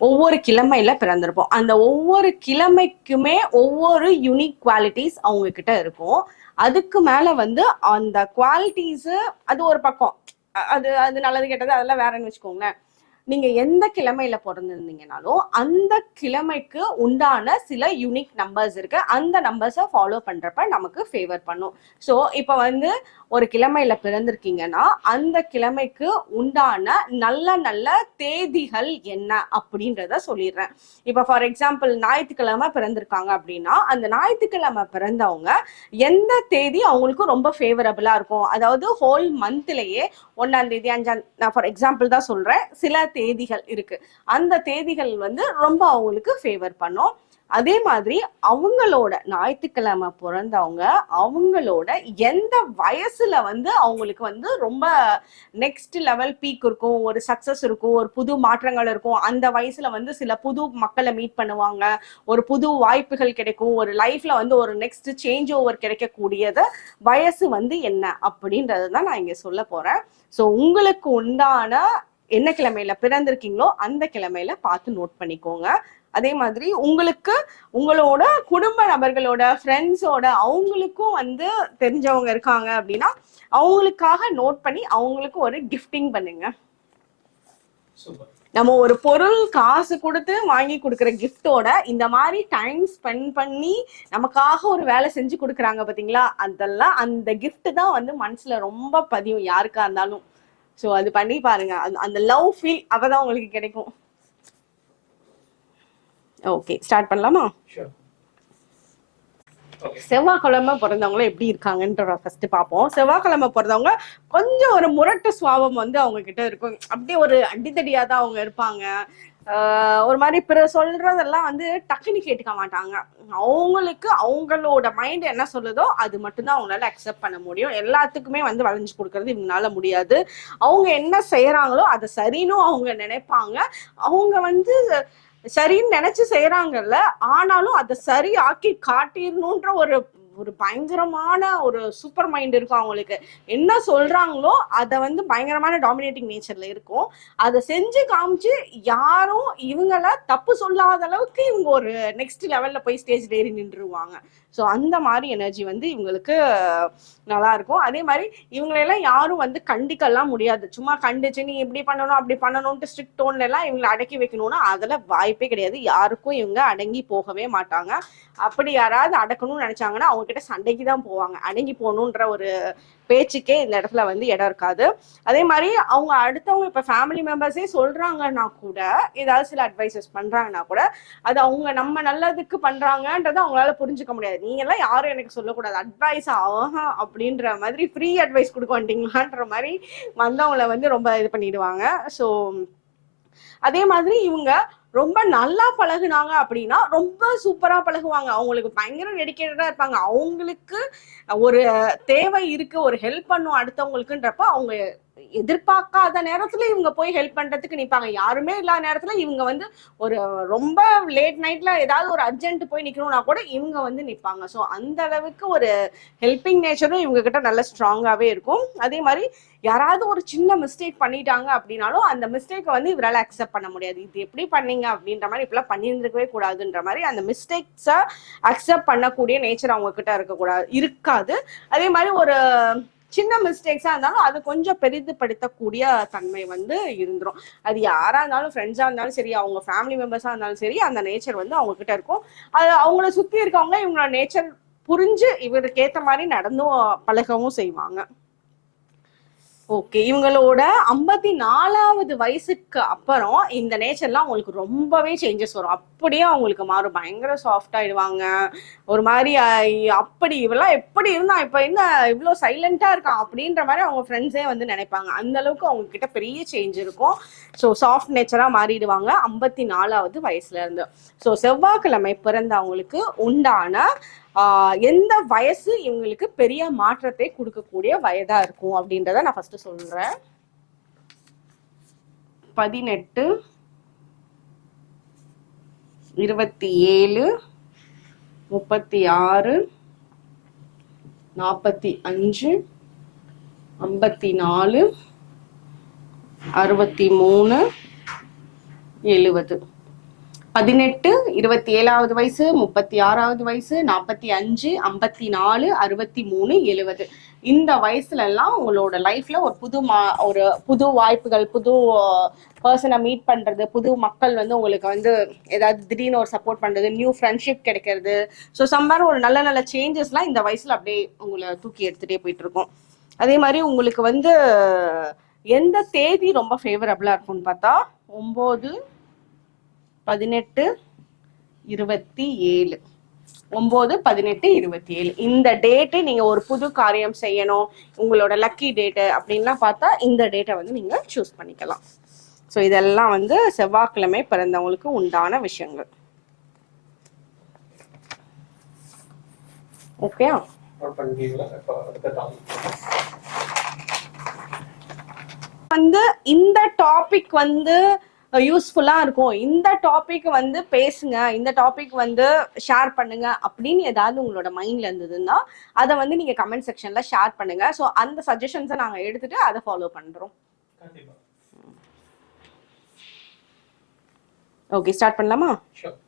ஒவ்வொரு கிழமையில பிறந்திருப்போம். அந்த ஒவ்வொரு கிழமைக்குமே ஒவ்வொரு யூனிக் குவாலிட்டிஸ் அவங்க கிட்ட இருக்கும். அதுக்கு மேல வந்து அந்த குவாலிட்டிஸ் அது ஒரு பக்கம். அது அது நல்லது கெட்டது அதெல்லாம் வேறன்னு வச்சுக்கோங்களேன். நீங்க எந்த கிழமையில பிறந்திருந்தீங்கனாலும் அந்த கிழமைக்கு உண்டான சில யூனிக் நம்பர்ஸ் இருக்கு. அந்த நம்பர்ஸை ஃபாலோ பண்றப்ப நமக்கு ஃபேவர் பண்ணும். ஸோ இப்போ வந்து ஒரு கிழமையில பிறந்திருக்கீங்கன்னா அந்த கிழமைக்கு உண்டான நல்ல நல்ல தேதிகள் என்ன அப்படின்றத சொல்லிடுறேன். இப்போ ஃபார் எக்ஸாம்பிள் ஞாயிற்றுக்கிழமை பிறந்திருக்காங்க அப்படின்னா அந்த ஞாயிற்றுக்கிழமை பிறந்தவங்க எந்த தேதி அவங்களுக்கு ரொம்ப ஃபேவரபிளா இருக்கும்? அதாவது ஹோல் மந்த்லயே ஒன்னாம் தேதி அஞ்சாம் நான் ஃபார் எக்ஸாம்பிள் தான் சொல்றேன். சில தேதிகள் இருக்கு. அந்த தேதிகள் வந்து ரொம்ப அவங்களுக்கு ஃபேவர் பண்ணும். அதே மாதிரி அவங்களோட ஞாயிற்றுக்கிழமை பிறந்தவங்க அவங்களோட எந்த வயசுல வந்து அவங்களுக்கு வந்து ரொம்ப நெக்ஸ்ட் லெவல் பீக் இருக்கும் ஒரு சக்சஸ் இருக்கும் ஒரு புது மாற்றங்கள் இருக்கும் அந்த வயசுல வந்து சில புது மக்களை மீட் பண்ணுவாங்க ஒரு புது வாய்ப்புகள் கிடைக்கும் ஒரு லைஃப்ல வந்து ஒரு நெக்ஸ்ட் சேஞ்ச் ஓவர் கிடைக்கக்கூடியது வயசு வந்து என்ன அப்படின்றது தான் நான் இங்க சொல்ல போறேன். ஸோ உங்களுக்கு உண்டான என்ன கிழமையில பிறந்திருக்கீங்களோ அந்த கிழமையில பார்த்து நோட் பண்ணிக்கோங்க. அதே மாதிரி உங்களுக்கு உங்களோட குடும்ப நபர்களோட ஃப்ரெண்ட்ஸோட அவங்களுக்கும் வந்து தெரிஞ்சவங்க இருக்காங்க அப்படின்னா அவங்களுக்காக நோட் பண்ணி அவங்களுக்கு ஒரு கிஃப்டிங் பண்ணுங்க. நம்ம ஒரு பொருள் காசு கொடுத்து வாங்கி கொடுக்குற கிஃப்டோட இந்த மாதிரி டைம் ஸ்பெண்ட் பண்ணி நமக்காக ஒரு வேலை செஞ்சு கொடுக்குறாங்க பாத்தீங்களா? அதெல்லாம் அந்த gift தான் வந்து மனசுல ரொம்ப பதியும் யாருக்கா இருந்தாலும். ஸோ அது பண்ணி பாருங்க. அந்த- அந்த லவ் ஃபீல் அப்பதான் உங்களுக்கு கிடைக்கும். ஓகே ஸ்டார்ட் பண்ணலாமா? செவ்வாய்க்கிழமை பிறந்தவங்க எப்படி இருக்காங்கன்ற ஃபர்ஸ்ட் பார்ப்போம். செவ்வாய்க்கிழமை பிறந்தவங்க கொஞ்சம் ஒரு முரட்டு சுவாபம் வந்து அவங்க கிட்ட இருக்கும். அப்படியே ஒரு அடித்தடியா தான் அவங்க இருப்பாங்க. ஒரு மாதிரி பிற சொல்றதெல்லாம் வந்து டக்குன்னு கேட்டுக்க மாட்டாங்க. அவங்களுக்கு அவங்களோட மைண்ட் என்ன சொல்லுதோ அது மட்டும்தான் அவங்களால அக்செப்ட் பண்ண முடியும். எல்லாத்துக்குமே வந்து வளைஞ்சு கொடுக்கறது இவங்களால முடியாது. அவங்க என்ன செய்யறாங்களோ அதை சரின்னு அவங்க நினைப்பாங்க. அவங்க வந்து சரின்னு நினைச்சு செய்யறாங்கல்ல ஆனாலும் அதை சரி ஆக்கி காட்டிடணுன்ற ஒரு ஒரு பயங்கரமான ஒரு சூப்பர் மைண்ட் இருக்கும் அவங்களுக்கு. என்ன சொல்றாங்களோ அதை வந்து பயங்கரமான டாமினேட்டிங் நேச்சர்ல இருக்கும். அதை செஞ்சு காமிச்சு யாரும் இவங்கள தப்பு சொல்லாத அளவுக்கு இவங்க ஒரு நெக்ஸ்ட் லெவல்ல போய் ஸ்டேஜ் ஏறி நின்றுருவாங்க. ஸோ அந்த மாதிரி எனர்ஜி வந்து இவங்களுக்கு நல்லா இருக்கும். அதே மாதிரி இவங்களெல்லாம் யாரும் வந்து கண்டிக்கலாம் முடியாது. சும்மா கண்டிச்சு நீ இப்படி பண்ணணும் அப்படி பண்ணணும்ட்டு ஸ்ட்ரிக்ட் டோன்ல எல்லாம் இவங்களை அடக்கி வைக்கணும்னா அதில் வாய்ப்பே கிடையாது. யாருக்கும் இவங்க அடங்கி போகவே மாட்டாங்க. அப்படி யாராவது அடக்கணும்னு நினைச்சாங்கன்னா அவங்க கிட்ட சண்டைக்கு தான் போவாங்க. அடங்கி போகணுன்ற ஒரு பேச்சுக்கே இந்த இடத்துல வந்து இடம் இருக்காது. அதே மாதிரி அவங்க அடுத்தவங்க இப்போ ஃபேமிலி மெம்பர்ஸே சொல்றாங்கன்னா கூட ஏதாவது சில அட்வைசஸ் பண்றாங்கன்னா கூட அது அவங்க நம்ம நல்லதுக்கு பண்றாங்கன்றதை அவங்களால புரிஞ்சுக்க முடியாது. நீங்க எல்லாம் யாரும் எனக்கு சொல்லக்கூடாது. அட்வைஸ் ஆகும் அப்படின்ற மாதிரி ஃப்ரீ அட்வைஸ் கொடுக்க மாட்டீங்களான்ற மாதிரி வந்தவங்கள வந்து ரொம்ப இது பண்ணிடுவாங்க. ஸோ அதே மாதிரி இவங்க ரொம்ப நல்லா பழகுனாங்க அப்படின்னா ரொம்ப சூப்பரா பழகுவாங்க. அவங்களுக்கு பயங்கர டெடிக்கேட்டடா இருப்பாங்க. அவங்களுக்கு ஒரு தேவை இருக்கு ஒரு ஹெல்ப் பண்ணும் அடுத்தவங்களுக்குன்றப்ப அவங்க எதிர்பார்க்காத நேரத்துல இவங்க போய் ஹெல்ப் பண்றதுக்கு நிப்பாங்க. யாருமே இல்லாத நேரத்துல இவங்க வந்து ஒரு ரொம்ப லேட் நைட்ல ஏதாவது ஒரு அர்ஜென்ட் போய் நிக்கணும்னா கூட இவங்க வந்து நிப்பாங்க. ஸோ அந்த அளவுக்கு ஒரு ஹெல்பிங் நேச்சரும் இவங்க கிட்ட நல்ல ஸ்ட்ராங்காவே இருக்கும். அதே மாதிரி யாராவது ஒரு சின்ன மிஸ்டேக் பண்ணிட்டாங்க அப்படின்னாலும் அந்த மிஸ்டேக்கை வந்து இவரால் அக்செப்ட் பண்ண முடியாது. இது எப்படி பண்ணீங்க? அப்படின்ற மாதிரி இப்பெல்லாம் பண்ணியிருந்திருக்கவே கூடாதுன்ற மாதிரி அந்த மிஸ்டேக்ஸை அக்செப்ட் பண்ணக்கூடிய நேச்சர் அவங்க கிட்ட இருக்கக்கூடாது இருக்காது. அதே மாதிரி ஒரு சின்ன மிஸ்டேக்ஸா இருந்தாலும் அது கொஞ்சம் பெரிதுபடுத்தக்கூடிய தன்மை வந்து இருந்துரும். அது யாரா இருந்தாலும் ஃப்ரெண்ட்ஸா இருந்தாலும் சரி அவங்க ஃபேமிலி மெம்பர்ஸா இருந்தாலும் சரி அந்த நேச்சர் வந்து அவங்க கிட்ட இருக்கும். அது அவங்கள சுத்தி இருக்கவங்க இவங்களோட நேச்சர் புரிஞ்சு இவருக்கு ஏத்த மாதிரி நடந்தும் பழகவும் செய்வாங்க. ஓகே இவங்களோட ஐம்பத்தி நாலாவது வயசுக்கு அப்புறம் இந்த நேச்சர்லாம் அவங்களுக்கு ரொம்பவே சேஞ்சஸ் வரும். அப்படியே அவங்களுக்கு மாறும். பயங்கர சாஃப்ட் ஆயிடுவாங்க. ஒரு மாதிரி அப்படி இவெல்லாம் எப்படி இருந்தா இப்ப என்ன இவ்வளோ சைலண்டா இருக்கான் அப்படின்ற மாதிரி அவங்க ஃப்ரெண்ட்ஸே வந்து நினைப்பாங்க. அந்த அளவுக்கு அவங்க கிட்ட பெரிய சேஞ்ச் இருக்கும். ஸோ சாஃப்ட் நேச்சரா மாறிடுவாங்க ஐம்பத்தி நாலாவது வயசுல இருந்து. ஸோ செவ்வாய்க்கிழமை பிறந்தவங்களுக்கு உண்டான எந்த வயசு இவங்களுக்கு பெரிய மாற்றத்தை கொடுக்கக்கூடிய வயதா இருக்கும் அப்படின்றத நான் ஃபர்ஸ்ட் சொல்றேன். பதினெட்டு இருபத்தி ஏழு முப்பத்தி ஆறு நாற்பத்தி அஞ்சு ஐம்பத்தி நாலு அறுபத்தி மூணு எழுவது பதினெட்டு இருபத்தி ஏழாவது வயசு முப்பத்தி ஆறாவது வயசு நாற்பத்தி அஞ்சு ஐம்பத்தி நாலு அறுபத்தி மூணு எழுவது. இந்த வயசுல எல்லாம் உங்களோட லைஃப்ல ஒரு புது மா ஒரு புது வாய்ப்புகள் புது பர்சனை மீட் பண்றது புது மக்கள் வந்து உங்களுக்கு வந்து ஏதாவது திடீர்னு ஒரு சப்போர்ட் பண்றது நியூ ஃப்ரெண்ட்ஷிப் கிடைக்கிறது. ஸோ சம்பார் ஒரு நல்ல நல்ல சேஞ்சஸ்லாம் இந்த வயசுல அப்படியே உங்களை தூக்கி எடுத்துட்டே போயிட்டு இருக்கும் அதே மாதிரி உங்களுக்கு வந்து எந்த தேதி ரொம்ப ஃபேவரபிளா இருக்கும்னு பார்த்தா? ஒம்பது பதினெட்டு இருபத்தி ஏழு. ஒம்பது பதினெட்டு இருபத்தி ஏழு. இந்த டேட்டு நீங்க ஒரு புது காரியம் செய்யணும் உங்களோட லக்கி டேட்டு அப்படின்லாம் பார்த்தா இந்த டேட்டை வந்து நீங்க சூஸ் பண்ணிக்கலாம். ஸோ இதெல்லாம் வந்து செவ்வாய்க்கிழமை பிறந்தவங்களுக்கு உண்டான விஷயங்கள். ஓகே வந்து இந்த டாபிக் வந்து யூஸ்ஃபுல்லா இருக்கும். இந்த டாபிக் வந்து பேசுங்க இந்த டாபிக் வந்து ஷேர் பண்ணுங்க அப்படின்னு ஏதாவது உங்களோட மைண்ட்ல இருந்ததுன்னா அதை வந்து நீங்க கமெண்ட் செக்ஷன்ல ஷேர் பண்ணுங்க. ஸோ அந்த சஜஷன்ஸை நாங்க எடுத்துட்டு அதை ஃபாலோ பண்றோம். கண்டிப்பா. ஓகே ஸ்டார்ட் பண்ணலாமா? ஷோர்